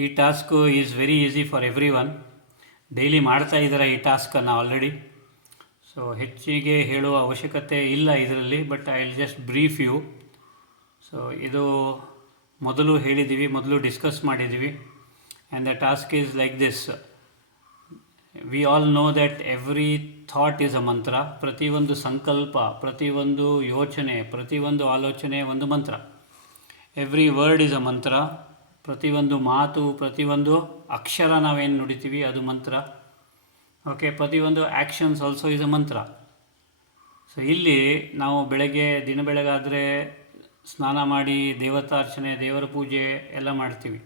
ಈ task is very easy for every one. Daily ಮಾಡ್ತಾ ಇದ್ದಾರೆ ಈ ಟಾಸ್ಕನ್ನು ಆಲ್ರೆಡಿ. ಸೊ ಹೆಚ್ಚಿಗೆ ಹೇಳುವ ಅವಶ್ಯಕತೆ ಇಲ್ಲ ಇದರಲ್ಲಿ, but I will just brief you. So ಇದು ಮೊದಲು ಹೇಳಿದ್ದೀವಿ, ಮೊದಲು ಡಿಸ್ಕಸ್ ಮಾಡಿದ್ದೀವಿ. And the task is like this. We all know that every thought is a mantra. ಪ್ರತಿಯೊಂದು ಸಂಕಲ್ಪ, ಪ್ರತಿಯೊಂದು ಯೋಚನೆ, ಪ್ರತಿಯೊಂದು ಆಲೋಚನೆ ಒಂದು ಮಂತ್ರ. Every word is a mantra. ಪ್ರತಿಯೊಂದು ಮಾತು, ಪ್ರತಿಯೊಂದು ಅಕ್ಷರ ನಾವೇನು ನುಡಿತೀವಿ ಅದು ಮಂತ್ರ. ಓಕೆ, ಪ್ರತಿಯೊಂದು ಆ್ಯಕ್ಷನ್ಸ್ ಆಲ್ಸೋ ಈಸ್ ಅ ಮಂತ್ರ. ಸೊ ಇಲ್ಲಿ ನಾವು ದಿನ ಬೆಳಗಾದರೆ ಸ್ನಾನ ಮಾಡಿ ದೇವತಾರ್ಚನೆ, ದೇವರ ಪೂಜೆ ಎಲ್ಲ ಮಾಡ್ತೀವಿ.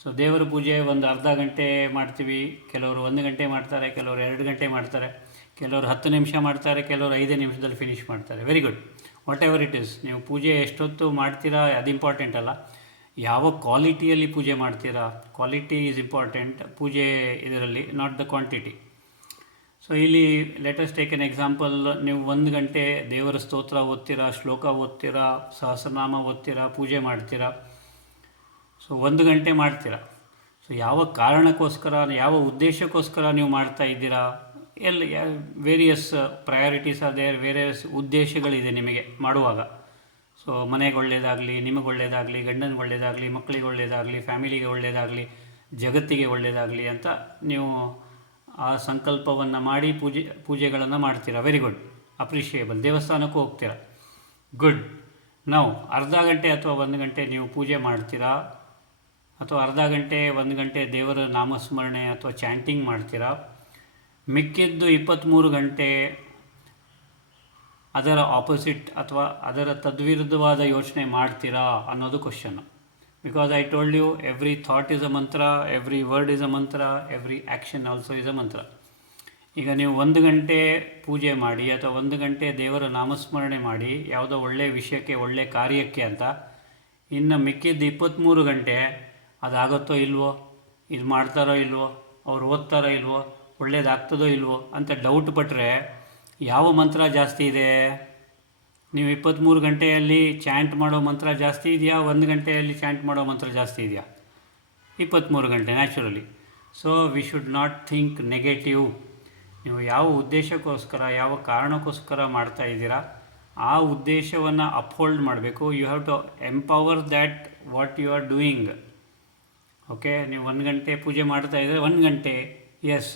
ಸೊ ದೇವರ ಪೂಜೆ ಒಂದು ಅರ್ಧ ಗಂಟೆ ಮಾಡ್ತೀವಿ, ಕೆಲವರು 1 ಗಂಟೆ ಮಾಡ್ತಾರೆ, ಕೆಲವರು 2 ಗಂಟೆ ಮಾಡ್ತಾರೆ, ಕೆಲವರು 10 ನಿಮಿಷ ಮಾಡ್ತಾರೆ, ಕೆಲವರು 5 ನಿಮಿಷದಲ್ಲಿ ಫಿನಿಷ್ ಮಾಡ್ತಾರೆ. Very good. What ever it is, ನೀವು ಪೂಜೆ ಎಷ್ಟೊತ್ತು ಮಾಡ್ತೀರಾ ಅದು ಇಂಪಾರ್ಟೆಂಟ್ ಅಲ್ಲ, ಯಾವ ಕ್ವಾಲಿಟಿಯಲ್ಲಿ ಪೂಜೆ ಮಾಡ್ತೀರಾ. ಕ್ವಾಲಿಟಿ ಈಸ್ ಇಂಪಾರ್ಟೆಂಟ್ ಪೂಜೆ ಇದರಲ್ಲಿ, ನಾಟ್ ದ ಕ್ವಾಂಟಿಟಿ. ಸೊ ಇಲ್ಲಿ ಲೆಟಸ್ ಟೇಕ್ ಎನ್ ಎಕ್ಸಾಂಪಲ್. ನೀವು 1 ಗಂಟೆ ದೇವರ ಸ್ತೋತ್ರ ಓದ್ತೀರಾ, ಶ್ಲೋಕ ಓದ್ತೀರಾ, ಸಹಸ್ರನಾಮ ಓದ್ತೀರಾ, ಪೂಜೆ ಮಾಡ್ತೀರಾ. ಸೊ 1 ಗಂಟೆ ಮಾಡ್ತೀರಾ. ಸೊ ಯಾವ ಕಾರಣಕ್ಕೋಸ್ಕರ, ಯಾವ ಉದ್ದೇಶಕ್ಕೋಸ್ಕರ ನೀವು ಮಾಡ್ತಾ ಇದ್ದೀರಾ, various priorities are there, various ಉದ್ದೇಶಗಳಿದೆ ನಿಮಗೆ ಮಾಡುವಾಗ. ಸೊ ಮನೆಗೆ ಒಳ್ಳೆಯದಾಗಲಿ, ನಿಮಗೆ ಒಳ್ಳೆಯದಾಗಲಿ, ಗಂಡನಿಗೆ ಒಳ್ಳೆಯದಾಗಲಿ, ಮಕ್ಕಳಿಗೆ ಒಳ್ಳೆಯದಾಗಲಿ, ಫ್ಯಾಮಿಲಿಗೆ ಒಳ್ಳೆಯದಾಗಲಿ, ಜಗತ್ತಿಗೆ ಒಳ್ಳೆಯದಾಗಲಿ ಅಂತ ನೀವು ಆ ಸಂಕಲ್ಪವನ್ನು ಮಾಡಿ ಪೂಜೆಗಳನ್ನು ಮಾಡ್ತೀರಾ. Very good, appreciable. ದೇವಸ್ಥಾನಕ್ಕೂ ಹೋಗ್ತೀರಾ. ಗುಡ್. ನಾವು ಅರ್ಧ ಗಂಟೆ ಅಥವಾ 1 ಗಂಟೆ ನೀವು ಪೂಜೆ ಮಾಡ್ತೀರಾ, ಅಥವಾ ಅರ್ಧ ಗಂಟೆ 1 ಗಂಟೆ ದೇವರ ನಾಮಸ್ಮರಣೆ ಅಥವಾ ಚಾಂಟಿಂಗ್ ಮಾಡ್ತೀರಾ. ಮಿಕ್ಕಿದ್ದು 23 ಗಂಟೆ ಅದರ ಆಪೋಸಿಟ್ ಅಥವಾ ಅದರ ತದ್ವಿರುದ್ಧವಾದ ಯೋಚನೆ ಮಾಡ್ತೀರಾ ಅನ್ನೋದು question. Because I told you, every thought is a mantra, every word is a mantra, every action also is a mantra. ಈಗ ನೀವು 1 ಗಂಟೆ ಪೂಜೆ ಮಾಡಿ ಅಥವಾ 1 ಗಂಟೆ ದೇವರ ನಾಮಸ್ಮರಣೆ ಮಾಡಿ ಯಾವುದೋ ಒಳ್ಳೆಯ ವಿಷಯಕ್ಕೆ, ಒಳ್ಳೆಯ ಕಾರ್ಯಕ್ಕೆ ಅಂತ, ಇನ್ನು ಮಿಕ್ಕಿದ್ದು 23 ಗಂಟೆ ಅದಾಗುತ್ತೋ ಇಲ್ವೋ, ಇದು ಮಾಡ್ತಾರೋ ಇಲ್ವೋ, ಅವ್ರು ಓದ್ತಾರೋ ಇಲ್ವೋ, ಒಳ್ಳೇದಾಗ್ತದೋ ಇಲ್ವೋ ಅಂತ ಡೌಟ್ ಪಟ್ಟರೆ ಯಾವ ಮಂತ್ರ ಜಾಸ್ತಿ ಇದೆ? ನೀವು 23 ಗಂಟೆಯಲ್ಲಿ ಚಾಂಟ್ ಮಾಡೋ ಮಂತ್ರ ಜಾಸ್ತಿ ಇದೆಯಾ, 1 ಗಂಟೆಯಲ್ಲಿ ಚಾಂಟ್ ಮಾಡೋ ಮಂತ್ರ ಜಾಸ್ತಿ ಇದೆಯಾ? 23 ಗಂಟೆ, naturally. So we should not think negative. ನೀವು ಯಾವ ಉದ್ದೇಶಕ್ಕೋಸ್ಕರ, ಯಾವ ಕಾರಣಕ್ಕೋಸ್ಕರ ಮಾಡ್ತಾ ಇದ್ದೀರಾ ಆ ಉದ್ದೇಶವನ್ನು ಅಪ್ಹೋಲ್ಡ್ ಮಾಡಬೇಕು. You have to empower that what you are doing. Okay, ನೀವು 1 ಗಂಟೆ ಪೂಜೆ ಮಾಡ್ತಾ ಇದ್ದೀರಾ, 1 ಗಂಟೆ ಎಸ್,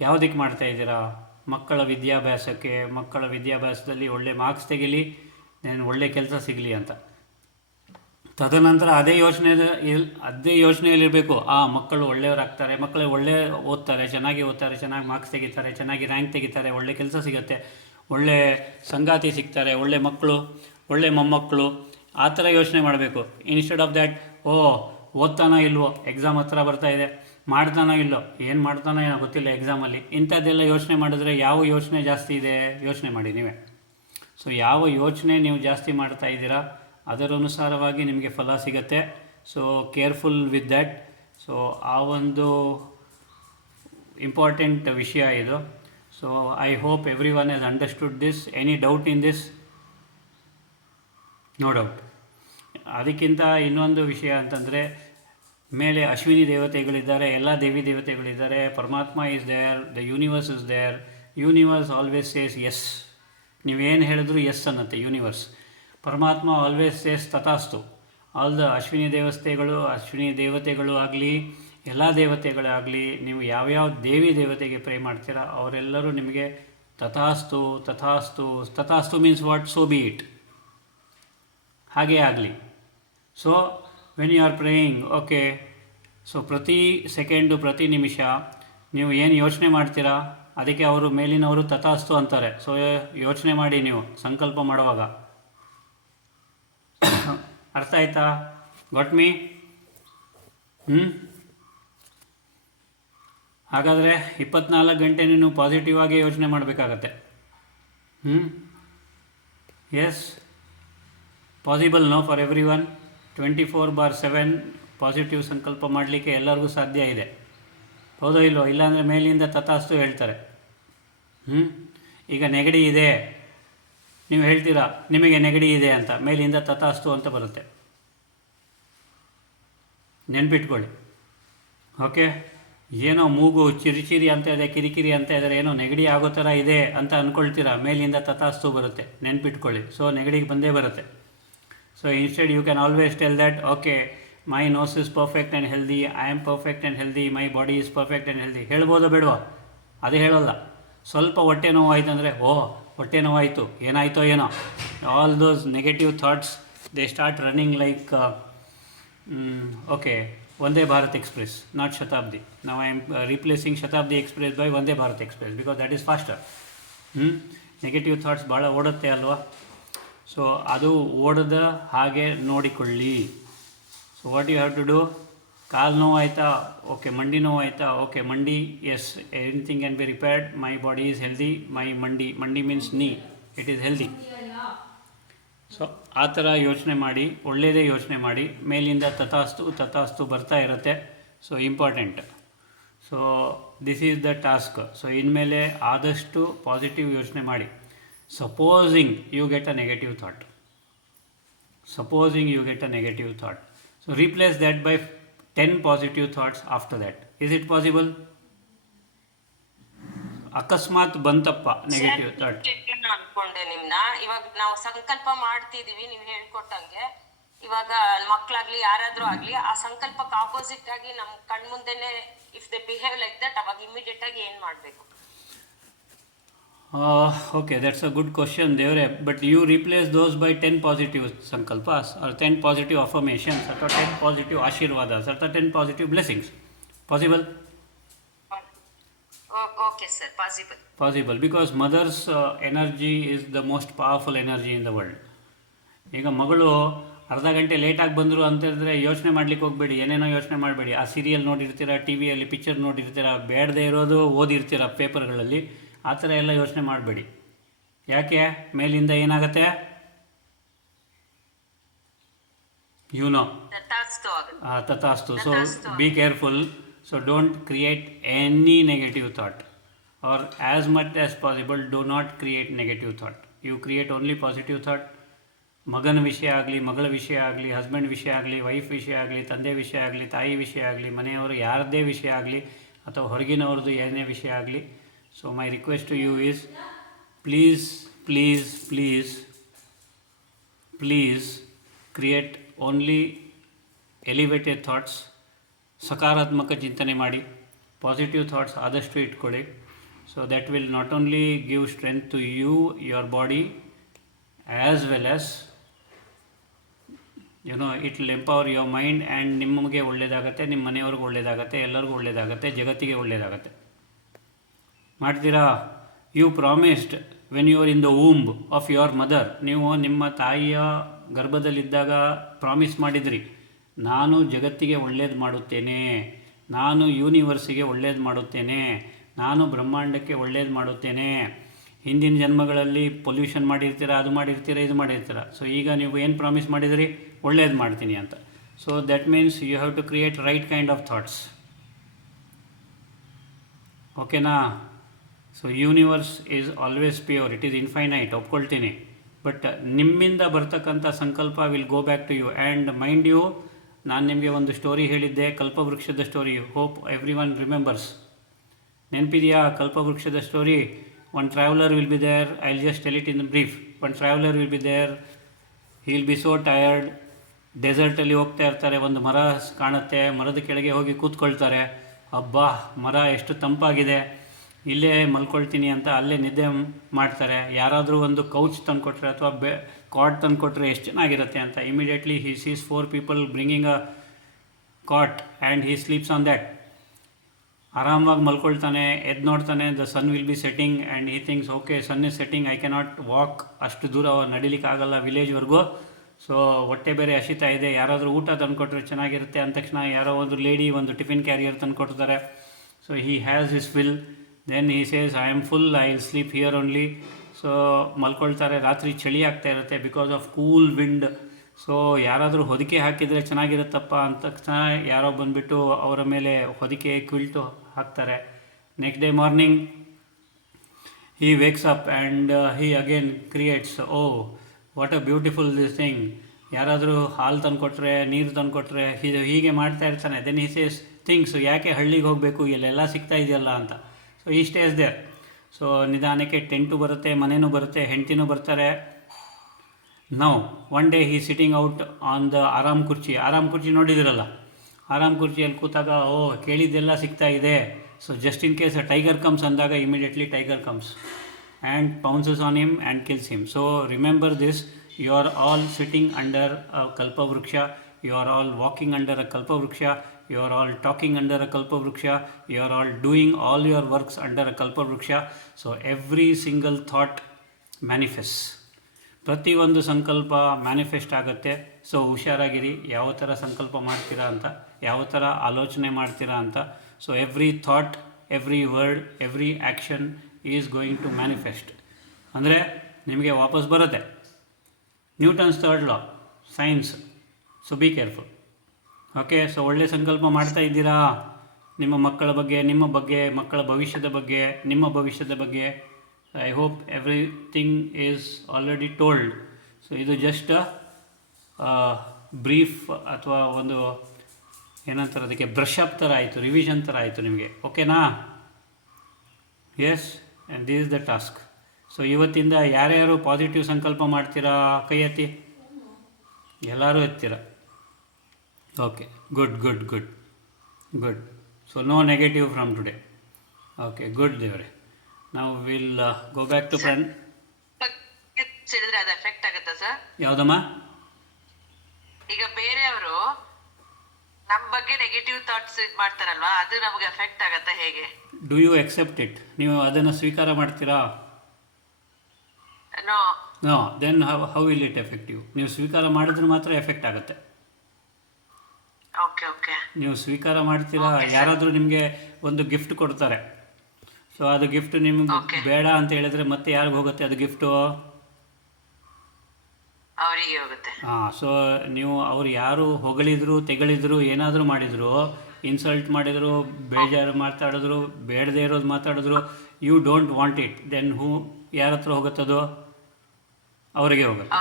ಯಾವುದಕ್ಕೆ ಮಾಡ್ತಾ ಇದ್ದೀರಾ? ಮಕ್ಕಳ ವಿದ್ಯಾಭ್ಯಾಸಕ್ಕೆ, ಮಕ್ಕಳ ವಿದ್ಯಾಭ್ಯಾಸದಲ್ಲಿ ಒಳ್ಳೆ ಮಾರ್ಕ್ಸ್ ತೆಗೀಲಿ, ನಾನು ಒಳ್ಳೆ ಕೆಲಸ ಸಿಗಲಿ ಅಂತ. ತದನಂತರ ಅದೇ ಯೋಚನೆಯಲ್ಲಿರಬೇಕು, ಮಕ್ಕಳು ಒಳ್ಳೆಯವರಾಗ್ತಾರೆ, ಮಕ್ಕಳು ಓದ್ತಾರೆ, ಚೆನ್ನಾಗಿ ಮಾರ್ಕ್ಸ್ ತೆಗಿತಾರೆ, ಚೆನ್ನಾಗಿ ರ್ಯಾಂಕ್ ತೆಗಿತಾರೆ, ಒಳ್ಳೆ ಕೆಲಸ ಸಿಗುತ್ತೆ, ಒಳ್ಳೆ ಸಂಗಾತಿ ಸಿಗ್ತಾರೆ, ಒಳ್ಳೆ ಮಕ್ಕಳು, ಒಳ್ಳೆ ಮೊಮ್ಮಕ್ಕಳು, ಆ ಥರ ಯೋಚನೆ ಮಾಡಬೇಕು. ಇನ್ಸ್ಟೆಡ್ ಆಫ್ ದ್ಯಾಟ್, ಓದ್ತಾನೋ ಇಲ್ವೋ, ಎಕ್ಸಾಮ್ ಹತ್ರ ಬರ್ತಾ ಇದೆ, ಮಾಡ್ತಾನೋ ಇಲ್ಲೋ, ಏನು ಮಾಡ್ತಾನೋ ಏನೋ ಗೊತ್ತಿಲ್ಲ ಎಕ್ಸಾಮಲ್ಲಿ, ಇಂಥದ್ದೆಲ್ಲ ಯೋಚನೆ ಮಾಡಿದ್ರೆ ಯಾವ ಯೋಚನೆ ಜಾಸ್ತಿ ಇದೆ ಯೋಚನೆ ಮಾಡಿ ನೀವೇ. ಸೊ ಯಾವ ಯೋಚನೆ ನೀವು ಜಾಸ್ತಿ ಮಾಡ್ತಾ ಇದ್ದೀರಾ ಅದರ ಅನುಸಾರವಾಗಿ ನಿಮಗೆ ಫಲ ಸಿಗುತ್ತೆ. So careful with that. So ಆ ಒಂದು ಇಂಪಾರ್ಟೆಂಟ್ ವಿಷಯ ಇದು. So I hope every one has understood this. Any doubt in this? No doubt. ಅದಕ್ಕಿಂತ ಇನ್ನೊಂದು ವಿಷಯ ಅಂತಂದರೆ, ಮೇಲೆ ಅಶ್ವಿನಿ ದೇವತೆಗಳಿದ್ದಾರೆ, ಎಲ್ಲ ದೇವಿ ದೇವತೆಗಳಿದ್ದಾರೆ, ಪರಮಾತ್ಮ is there, the universe is there. Universe always says yes. ನೀವೇನು ಹೇಳಿದ್ರು ಎಸ್ ಅನ್ನತ್ತೆ ಯೂನಿವರ್ಸ್. ಪರಮಾತ್ಮ ಆಲ್ವೇಸ್ ಸೇಸ್ ತಥಾಸ್ತು. ಆಲ್ ದ ಅಶ್ವಿನಿ ದೇವತೆಗಳು ಆಗಲಿ, ಎಲ್ಲ ದೇವತೆಗಳಾಗಲಿ, ನೀವು ಯಾವ್ಯಾವ ದೇವಿ ದೇವತೆಗೆ ಪ್ರೇ ಮಾಡ್ತೀರಾ ಅವರೆಲ್ಲರೂ ನಿಮಗೆ ತಥಾಸ್ತು ತಥಾಸ್ತು. ತಥಾಸ್ತು means what? So be it, ಹಾಗೇ ಆಗಲಿ. So when you are praying, okay, so ಪ್ರತಿ ಸೆಕೆಂಡು, ಪ್ರತಿ ನಿಮಿಷ ನೀವು ಏನು ಯೋಚನೆ ಮಾಡ್ತೀರಾ ಅದಕ್ಕೆ ಅವರು ಮೇಲಿನವರು ತಥಾಸ್ತು ಅಂತಾರೆ. ಸೊ ಯೋಚನೆ ಮಾಡಿ ನೀವು ಸಂಕಲ್ಪ ಮಾಡುವಾಗ. ಅರ್ಥ ಆಯ್ತಾ? Got me? ಹಾಗಾದರೆ 24 ಗಂಟೆ ನೀವು ಪಾಸಿಟಿವ್ ಆಗಿ ಯೋಚನೆ ಮಾಡಬೇಕಾಗತ್ತೆ. Yes, possible no for every one. 24/7 positive ಸಂಕಲ್ಪ ಮಾಡಲಿಕ್ಕೆ ಎಲ್ಲರಿಗೂ ಸಾಧ್ಯ ಇದೆ. ಹೌದೋ ಇಲ್ಲೋ? ಇಲ್ಲಾಂದರೆ ಮೇಲಿಂದ ತಥಾಸ್ತು ಹೇಳ್ತಾರೆ. ಈಗ ನೆಗಡಿ ಇದೆ, ನೀವು ಹೇಳ್ತೀರಾ ನಿಮಗೆ ನೆಗಡಿ ಇದೆ ಅಂತ, ಮೇಲಿಂದ ತಥಾಸ್ತು ಅಂತ ಬರುತ್ತೆ. ನೆನ್ಪಿಟ್ಕೊಳ್ಳಿ. ಓಕೆ, ಏನೋ ಮೂಗು ಚಿರಿ ಅಂತ ಇದೆ, ಕಿರಿಕಿರಿ ಅಂತ ಇದ್ದಾರೆ, ಏನೋ ನೆಗಡಿ ಆಗೋ ಥರ ಇದೆ ಅಂತ ಅಂದ್ಕೊಳ್ತೀರಾ, ಮೇಲಿಂದ ತಥಾಸ್ತು ಬರುತ್ತೆ, ನೆನ್ಪಿಟ್ಕೊಳ್ಳಿ. ಸೊ ನೆಗಡಿಗೆ ಬಂದೇ ಬರುತ್ತೆ. So instead you can always tell that okay my nose is perfect and healthy, I am perfect and healthy, my body is perfect and healthy. ಹೇಳ್ಬೋದೋ ಬೇಡವಾ? ಅದೇ ಹೇಳೋಲ್ಲ. ಸ್ವಲ್ಪ ಹೊಟ್ಟೆ ನೋವು ಆಯಿತು ಅಂದರೆ ಹೊಟ್ಟೆ ನೋವಾಯಿತು, ಏನಾಯಿತೋ ಏನೋ, all those negative thoughts they start running like okay Vande Bharat Express, not Shatabdi. Now I am replacing Shatabdi Express by Vande Bharat Express because that is faster. Negative thoughts ಭಾಳ ಓಡುತ್ತೆ ಅಲ್ವಾ? ಸೊ ಅದು ಓಡದ ಹಾಗೆ ನೋಡಿಕೊಳ್ಳಿ. So what you have to do? ಕಾಲು ನೋವು ಆಯಿತಾ, ಓಕೆ. ಮಂಡಿ ನೋವು ಆಯಿತಾ, ಓಕೆ. ಮಂಡಿ, yes, anything can be repaired. My body is healthy. My ಮಂಡಿ ಮೀನ್ಸ್ ನೀ, ಇಟ್ ಈಸ್ ಹೆಲ್ದಿ. ಸೊ ಆ ಥರ ಯೋಚನೆ ಮಾಡಿ, ಒಳ್ಳೆಯದೇ ಯೋಚನೆ ಮಾಡಿ. ಮೇಲಿಂದ ತಥಾಸ್ತು ಬರ್ತಾ ಇರುತ್ತೆ. So important. So this is the task. So ಇನ್ಮೇಲೆ ಆದಷ್ಟು ಪಾಸಿಟಿವ್ ಯೋಚನೆ ಮಾಡಿ. Supposing you get a negative thought, so replace that by 10 positive thoughts after that. Is it possible? ಅಕಸ್ಮಾತ್ ಬಂತಪ್ಪ ನೆಗೆಟಿವ್ ಥಾಟ್. ಅನ್ಕೊಂಡೆ ನಿಮ್ನ. ಇವಾಗ ನಾವು ಸಂಕಲ್ಪ ಮಾಡ್ತಿದೀವಿ ನೀವು ಹೇಳ್ಕೊಟ್ಟಂಗೆ. ಇವಾಗ ಮಕ್ಳಾಗ್ಲಿ ಯಾರಾದ್ರೂ ಆಗ್ಲಿ ಆ ಸಂಕಲ್ಪಕ್ಕೆ ಆಪೋಸಿಟ್ ಆಗಿ ನಮ್ ಕಣ್ಮುಂದೆನೆ if they behave like that, ಅವಾಗ ಇಮಿಡಿಯೇಟ್ ಆಗಿ ಏನ್ ಮಾಡ್ಬೇಕು? Okay, that's a good question ದೇವ್ರೆ. But you replace those by 10 positive ಸಂಕಲ್ಪಾಸ್ ಆರ್ 10 ಪಾಸಿಟಿವ್ ಅಫರ್ಮೇಷನ್ಸ್ ಅಥವಾ 10 ಪಾಸಿಟಿವ್ ಆಶೀರ್ವಾದಾಸ್ ಅಥವಾ 10 positive blessings. Possible? Okay sir, possible because mother's energy is the most powerful energy in the world. ಈಗ ಮಗಳು ಅರ್ಧ ಗಂಟೆ ಲೇಟಾಗಿ ಬಂದರು ಅಂತಂದರೆ ಯೋಚನೆ ಮಾಡ್ಲಿಕ್ಕೆ ಹೋಗಬೇಡಿ, ಏನೇನೋ ಯೋಚನೆ ಮಾಡಬೇಡಿ. ಆ ಸೀರಿಯಲ್ ನೋಡಿರ್ತೀರ, ಟಿ ವಿಯಲ್ಲಿ ಪಿಕ್ಚರ್ ನೋಡಿರ್ತೀರ, ಬೇಡದೇ ಇರೋದು ಓದಿರ್ತೀರ ಪೇಪರ್ಗಳಲ್ಲಿ. ಆ ಥರ ಎಲ್ಲ ಯೋಚನೆ ಮಾಡಬೇಡಿ. ಯಾಕೆ? ಮೇಲಿಂದ ಏನಾಗುತ್ತೆ ತಥಾಸ್ತು. So be careful. So don't create any negative thought, or as much as possible do not create negative thought. You create only positive thought. ಮಗನ ವಿಷಯ ಆಗಲಿ, ಮಗಳ ವಿಷಯ ಆಗಲಿ, ಹಸ್ಬೆಂಡ್ ವಿಷಯ ಆಗಲಿ, ವೈಫ್ ವಿಷಯ ಆಗಲಿ, ತಂದೆ ವಿಷಯ ಆಗಲಿ, ತಾಯಿ ವಿಷಯ ಆಗಲಿ, ಮನೆಯವರು ಯಾರದ್ದೇ ವಿಷಯ ಆಗಲಿ ಅಥವಾ ಹೊರಗಿನವ್ರದ್ದು ಏನೇ ವಿಷಯ ಆಗಲಿ. So my request to you is please create only elevated thoughts. ಸಕಾರಾತ್ಮಕ ಚಿಂತನೆ ಮಾಡಿ, ಪಾಸಿಟಿವ್ ಥಾಟ್ಸ್ ಆದಷ್ಟು ಇಟ್ಕೊಳ್ಳಿ. So that will not only give strength to you, your body, as well as it will empower your mind. And ನಿಮಗೆ ಒಳ್ಳೆಯದಾಗತ್ತೆ, ನಿಮ್ಮ ಮನೆಯವ್ರಿಗೆ ಒಳ್ಳೆಯದಾಗತ್ತೆ, ಎಲ್ಲರಿಗೂ ಒಳ್ಳೆಯದಾಗತ್ತೆ, ಜಗತ್ತಿಗೆ ಒಳ್ಳೆಯದಾಗತ್ತೆ. ಮಾಡ್ತೀರಾ? You promised when you are in the womb of your mother. ನೀವು ನಿಮ್ಮ ತಾಯಿಯ ಗರ್ಭದಲ್ಲಿದ್ದಾಗ ಪ್ರಾಮಿಸ್ ಮಾಡಿದ್ರಿ, ನಾನು ಜಗತ್ತಿಗೆ ಒಳ್ಳೇದು ಮಾಡುತ್ತೇನೆ, ನಾನು ಯೂನಿವರ್ಸಿಗೆ ಒಳ್ಳೇದು ಮಾಡುತ್ತೇನೆ, ನಾನು ಬ್ರಹ್ಮಾಂಡಕ್ಕೆ ಒಳ್ಳೇದು ಮಾಡುತ್ತೇನೆ. ಹಿಂದಿನ ಜನ್ಮಗಳಲ್ಲಿ ಪೊಲ್ಯೂಷನ್ ಮಾಡಿರ್ತೀರ, ಅದು ಮಾಡಿರ್ತೀರ, ಇದು ಮಾಡಿರ್ತೀರ. ಸೊ ಈಗ ನೀವು ಏನು ಪ್ರಾಮಿಸ್ ಮಾಡಿದಿರಿ? ಒಳ್ಳೇದು ಮಾಡ್ತೀನಿ ಅಂತ. So that means you have to create right kind of thoughts. ಓಕೆನಾ? So universe is always pure, it is infinite, ಒಪ್ಕೊಳ್ತೀನಿ. ಬಟ್ ನಿಮ್ಮಿಂದ ಬರ್ತಕ್ಕಂಥ ಸಂಕಲ್ಪ will go back to you. And mind you, ನಾನು ನಿಮಗೆ ಒಂದು ಸ್ಟೋರಿ ಹೇಳಿದ್ದೆ, ಕಲ್ಪವೃಕ್ಷದ story. Hope every one remembers. ನೆನಪಿದೆಯಾ ಕಲ್ಪವೃಕ್ಷದ story? One traveller will be there. I will just tell it in brief. One traveller will be there. He will be so tired. ಡೆಸರ್ಟಲ್ಲಿ ಹೋಗ್ತಾ ಇರ್ತಾರೆ, ಒಂದು ಮರ ಕಾಣುತ್ತೆ, ಮರದ ಕೆಳಗೆ ಹೋಗಿ ಕೂತ್ಕೊಳ್ತಾರೆ. ಅಬ್ಬಾ, ಮರ ಎಷ್ಟು ತಂಪಾಗಿದೆ, ಇಲ್ಲೇ ಮಲ್ಕೊಳ್ತೀನಿ ಅಂತ ಅಲ್ಲೇ ನಿದ್ದೆ ಮಾಡ್ತಾರೆ. ಯಾರಾದರೂ ಒಂದು ಕೌಚ್ ತಂದುಕೊಟ್ರೆ ಅಥವಾ ಕಾಟ್ ತಂದುಕೊಟ್ರೆ ಎಷ್ಟು ಚೆನ್ನಾಗಿರುತ್ತೆ ಅಂತ. Immediately he sees 4 people bringing a cot and he sleeps on that. ಆರಾಮಾಗಿ ಮಲ್ಕೊಳ್ತಾನೆ, ಎದ್ದು ನೋಡ್ತಾನೆ, the sun will be setting and he thinks okay sun is setting, I cannot walk, ಅಷ್ಟು ದೂರ ನಡಿಲಿಕ್ಕಾಗಲ್ಲ ವಿಲೇಜ್ವರೆಗೂ. ಸೊ ಹೊಟ್ಟೆ ಬೇರೆ ಹಸಿತಾ ಇದೆ, ಯಾರಾದರೂ ಊಟ ತಂದುಕೊಟ್ರೆ ಚೆನ್ನಾಗಿರುತ್ತೆ ಅಂದ ತಕ್ಷಣ ಯಾರೋ ಒಂದು ಲೇಡಿ ಒಂದು ಟಿಫಿನ್ ಕ್ಯಾರಿಯರ್ ತಂದುಕೊಡ್ತಾರೆ. So he has his will. Then he says I am full, I will sleep here only. So ಮಲ್ಕೊಳ್ತಾರೆ. ರಾತ್ರಿ ಚಳಿ ಆಗ್ತಾ ಇರುತ್ತೆ because of cool wind. So ಯಾರಾದರೂ ಹೊದಿಕೆ ಹಾಕಿದರೆ ಚೆನ್ನಾಗಿರುತ್ತಪ್ಪ ಅಂತ ತಕ್ಷಣ ಯಾರೋ ಬಂದುಬಿಟ್ಟು ಅವರ ಮೇಲೆ ಹೊದಿಕೆ ಕ್ವಿಲ್ಟು ಹಾಕ್ತಾರೆ. Next day morning he wakes up and he again creates, oh what a beautiful this thing. ಯಾರಾದರೂ ಹಾಲು ತಂದುಕೊಟ್ರೆ, ನೀರು ತಂದುಕೊಟ್ರೆ ಹೀಗೆ ಮಾಡ್ತಾ ಇರ್ತಾನೆ. ದೆನ್ he says ಥಿಂಗ್ಸ್, ಯಾಕೆ ಹಳ್ಳಿಗೆ ಹೋಗಬೇಕು, ಇಲ್ಲೆಲ್ಲ ಸಿಗ್ತಾ ಇದೆಯಲ್ಲ ಅಂತ. ಸೊ ಈ ಸ್ಟೇಸ್ ದೇರ್. ಸೊ ನಿಧಾನಕ್ಕೆ ಟೆಂಟು ಬರುತ್ತೆ, ಮನೆಯೂ ಬರುತ್ತೆ, ಹೆಂಡ್ತಿನೂ ಬರ್ತಾರೆ. Now one day he sitting out on the ಆರಾಮ್ ಕುರ್ಚಿ ನೋಡಿದಿರಲ್ಲ, ಆರಾಮ್ ಕುರ್ಚಿಯಲ್ಲಿ ಕೂತಾಗ ಕೇಳಿದ್ದೆಲ್ಲ ಸಿಗ್ತಾ ಇದೆ. So just in case a tiger comes ಅಂದಾಗ immediately tiger comes and pounces on him and kills him. So remember this, you are all sitting under a ಕಲ್ಪವೃಕ್ಷ, you are all walking under a kalpavruksha, you are all talking under a kalpavruksha, you are all doing all your works under a kalpavruksha. So every single thought manifests. ಪ್ರತಿಯೊಂದು ಸಂಕಲ್ಪ manifest ಆಗುತ್ತೆ. So ಹುಷಾರಾಗಿರಿ, ಯಾವ ಥರ ಸಂಕಲ್ಪ ಮಾಡ್ತೀರಾ ಅಂತ, ಯಾವ ಥರ ಆಲೋಚನೆ ಮಾಡ್ತೀರಾ ಅಂತ. So every thought, every word, every action is going to manifest. ಅಂದರೆ ನಿಮಗೆ ವಾಪಸ್ ಬರುತ್ತೆ. Newton's third law, science. So be careful. Okay, so ಒಳ್ಳೆ ಸಂಕಲ್ಪ ಮಾಡ್ತಾ ಇದ್ದೀರಾ ನಿಮ್ಮ ಮಕ್ಕಳ ಬಗ್ಗೆ, ನಿಮ್ಮ ಬಗ್ಗೆ, ಮಕ್ಕಳ ಭವಿಷ್ಯದ ಬಗ್ಗೆ, ನಿಮ್ಮ ಭವಿಷ್ಯದ ಬಗ್ಗೆ. I hope everything is already told. So ಇದು ಜಸ್ಟ್ ಬ್ರೀಫ್ ಅಥವಾ ಒಂದು ಏನಂತಾರೆ ಅದಕ್ಕೆ, ಬ್ರಷ್ ಅಪ್ ಥರ ಆಯಿತು, ರಿವಿಷನ್ ಥರ ಆಯಿತು ನಿಮಗೆ. ಓಕೆನಾ? Yes, and this is the task. So ಇವತ್ತಿಂದ ಯಾರ್ಯಾರು ಪಾಸಿಟಿವ್ ಸಂಕಲ್ಪ ಮಾಡ್ತೀರಾ ಕೈ ಎತ್ತಿ. ಎಲ್ಲರೂ ಎತ್ತೀರ. Okay, good good good good. So no negative from today. Okay, good ದೇವ್ರೆ. ನಾವು will go back to friend. ಅದು ಎಫೆಕ್ಟ್ ಆಗುತ್ತಾ ಸರ್? ಯಾವುದಮ್ಮ? ಈಗ ಬೇರೆಯವರು ನಮ್ಮ ಬಗ್ಗೆ ನೆಗೆಟಿವ್ ಥಾಟ್ಸ್ ಇದು ಮಾಡ್ತಾರಲ್ವಾ, ಅದು ನಮಗೆ ಎಫೆಕ್ಟ್ ಆಗುತ್ತಾ ಹೇಗೆ? Do you accept it? ನೀವು ಅದನ್ನು ಸ್ವೀಕಾರ ಮಾಡ್ತೀರಾ? No. No, then how will it affect you? ನೀವು ಸ್ವೀಕಾರ ಮಾಡಿದ್ರೆ ಮಾತ್ರ ಎಫೆಕ್ಟ್ ಆಗುತ್ತೆ. Okay okay. ನೀವು ಸ್ವೀಕಾರ ಮಾಡ್ತೀರಾ. ಯಾರಾದರೂ ನಿಮಗೆ ಒಂದು ಗಿಫ್ಟ್ ಕೊಡ್ತಾರೆ. ಸೊ ಅದು ಗಿಫ್ಟ್ ನಿಮ್ಗೆ ಬೇಡ ಅಂತ ಹೇಳಿದ್ರೆ ಮತ್ತೆ ಯಾರಿಗೆ ಹೋಗುತ್ತೆ ಅದು ಗಿಫ್ಟು? ಅವರಿಗೆ ಹೋಗುತ್ತೆ. ಹಾಂ, ಸೊ ನೀವು ಅವ್ರು ಯಾರು ಹೊಗಳಿದ್ರು, ತೆಗಳಿದ್ರು, ಏನಾದರೂ ಮಾಡಿದ್ರು, ಇನ್ಸಲ್ಟ್ ಮಾಡಿದ್ರು, ಬೇಜಾರು ಮಾತಾಡಿದ್ರು, ಬೇಡದೇ ಇರೋದು ಮಾತಾಡಿದ್ರು, you don't want it, then ಯಾರ ಹತ್ರ ಹೋಗುತ್ತದು? ಅವರಿಗೆ ಹೋಗುತ್ತೆ.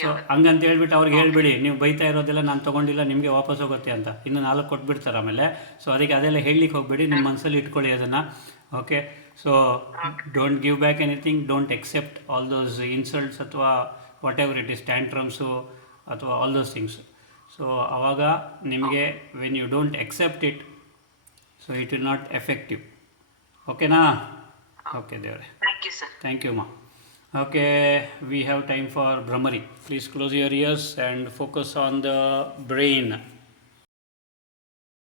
ಸೊ ಹಂಗಂತ ಹೇಳ್ಬಿಟ್ಟು ಅವ್ರಿಗೆ ಹೇಳ್ಬೇಡಿ, ನೀವು ಬೈತಾ ಇರೋದೆಲ್ಲ ನಾನು ತೊಗೊಂಡಿಲ್ಲ, ನಿಮಗೆ ವಾಪಸ್ ಹೋಗುತ್ತೆ ಅಂತ. ಇನ್ನು 4 ಕೊಟ್ಬಿಡ್ತಾರೆ ಆಮೇಲೆ. ಸೊ ಅದಕ್ಕೆ ಅದೆಲ್ಲ ಹೇಳಲಿಕ್ಕೆ ಹೋಗಬೇಡಿ, ನಿಮ್ಮ ಮನಸ್ಸಲ್ಲಿ ಇಟ್ಕೊಳ್ಳಿ ಅದನ್ನು. Okay, so don't give back anything, don't accept all those insults ಅಥವಾ whatever it is, tantrums ಅಥವಾ ಆಲ್ ದೋಸ್ ಥಿಂಗ್ಸ್. ಸೊ ಆವಾಗ ನಿಮಗೆ when you don't accept it, so it will not affect you. ಓಕೆನಾ? Okay ದೇವ್ರೆ, thank you sir. Thank you ಮಾ. Okay, we have time for Brahmari. Please close your ears and focus on the brain.